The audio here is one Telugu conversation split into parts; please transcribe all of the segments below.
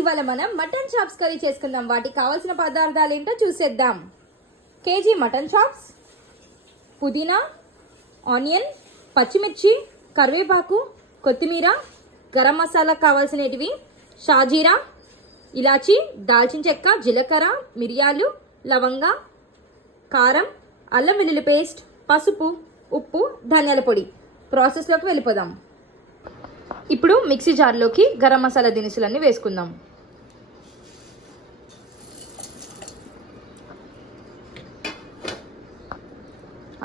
ఇవాళ మనం మటన్ చాప్స్ కర్రీ చేసుకుందాం. వాటికి కావాల్సిన పదార్థాలు ఏంటో చూసేద్దాం. కేజీ మటన్ చాప్స్, పుదీనా, ఆనియన్, పచ్చిమిర్చి, కరివేపాకు, కొత్తిమీర, గరం మసాలా కావాల్సినవి షాజీరా, ఇలాచి, దాల్చిన చెక్క, జీలకర్ర, మిరియాలు, లవంగ, కారం, అల్లం వెల్లుల్లి పేస్ట్, పసుపు, ఉప్పు, ధనియాల పొడి. ప్రాసెస్లోకి వెళ్ళిపోదాం. ఇప్పుడు మిక్సీ జార్లోకి గరం మసాలా దినుసులన్నీ వేసుకుందాం.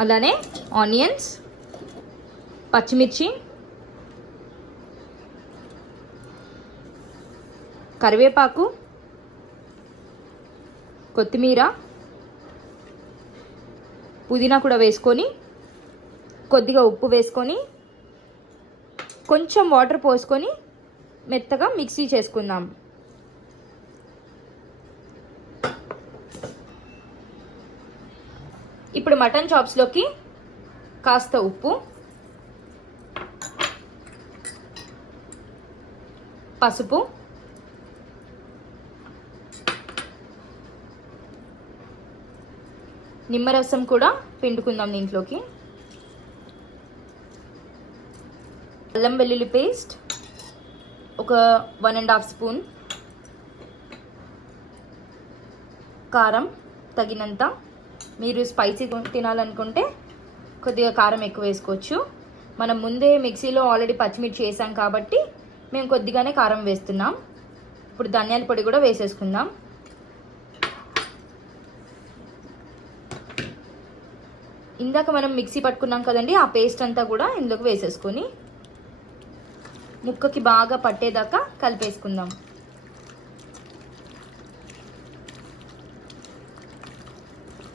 అలానే ఆనియన్స్, పచ్చిమిర్చి, కరివేపాకు, కొత్తిమీర, పుదీనా కూడా వేసుకొని కొద్దిగా ఉప్పు వేసుకొని కొంచెం వాటర్ పోసుకొని మెత్తగా మిక్సీ చేసుకుందాం. ఇప్పుడు మటన్ చాప్స్లోకి కాస్త ఉప్పు, పసుపు, నిమ్మరసం కూడా పిండుకుందాం దీంట్లోకి. అల్లం వెల్లుల్లి పేస్ట్ ఒక 1.5 స్పూన్, కారం తగినంత. మీరు స్పైసీ తినాలనుకుంటే కొద్దిగా కారం ఎక్కువ వేసుకోవచ్చు. మనం ముందే మిక్సీలో ఆల్రెడీ పచ్చిమిర్చి వేసాం కాబట్టి మేము కొద్దిగానే కారం వేస్తున్నాం. ఇప్పుడు ధనియాల పొడి కూడా వేసేసుకుందాం. ఇందాక మనం మిక్సీ పట్టుకున్నాం కదండి, ఆ పేస్ట్ అంతా కూడా ఇందులోకి వేసేసుకొని ముక్కకి బాగా పట్టేదాకా కలిపేసుకుందాం.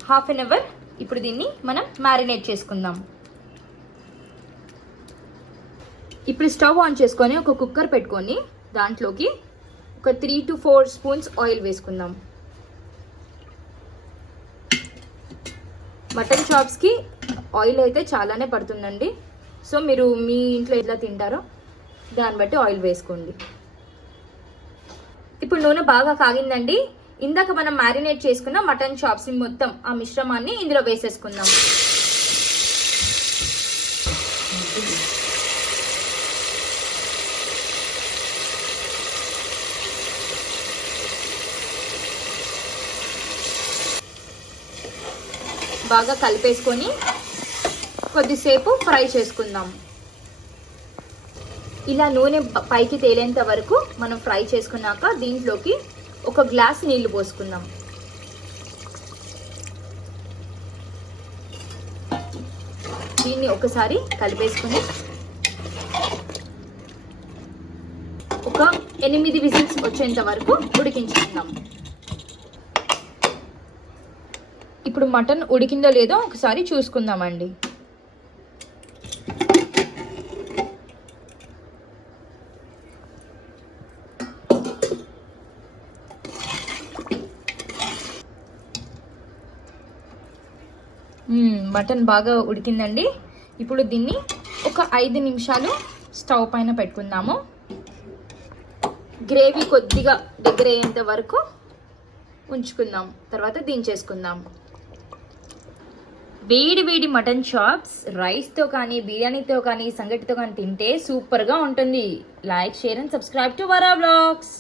హాఫ్ అన్ అవర్ ఇప్పుడు దీన్ని మనం మ్యారినేట్ చేసుకుందాం. ఇప్పుడు స్టవ్ ఆన్ చేసుకొని ఒక కుక్కర్ పెట్టుకొని దాంట్లోకి ఒక 3 to 4 స్పూన్స్ ఆయిల్ వేసుకుందాం. మటన్ చాప్స్కి ఆయిల్ అయితే చాలానే పడుతుందండి. సో మీరు మీ ఇంట్లో ఎలా తింటారో దాన్ని బట్టి ఆయిల్ వేసుకోండి. ఇప్పుడు నూనె బాగా కాగిందండి. ఇందాక మనం మ్యారినేట్ చేసుకున్న మటన్ చాప్స్ మొత్తం ఆ మిశ్రమాన్ని ఇందులో వేసేసుకుందాం. బాగా కలిపేసుకొని కొద్దిసేపు ఫ్రై చేసుకుందాం. ఇలా నూనె పైకి తేలేంత వరకు మనం ఫ్రై చేసుకున్నాక దీంట్లోకి ఒక గ్లాస్ నీళ్లు పోసుకుందాం. దీన్ని ఒకసారి కలిపేసుకుని ఒక 8 విజిల్స్ వచ్చేంత వరకు ఉడికించుకుందాం. ఇప్పుడు మటన్ ఉడికిందో లేదో ఒకసారి చూసుకుందామండి. మటన్ బాగా ఉడికిందండి. ఇప్పుడు దీన్ని ఒక 5 నిమిషాలు స్టవ్ పైన పెట్టుకుందాము. గ్రేవీ కొద్దిగా దగ్గర అయ్యేంత వరకు ఉంచుకుందాం. తర్వాత దించేసుకుందాం. వేడి వేడి మటన్ చాప్స్ రైస్తో కానీ, బిర్యానీతో కానీ, సంగటితో కానీ తింటే సూపర్గా ఉంటుంది. Like, share and subscribe to Vara vlogs.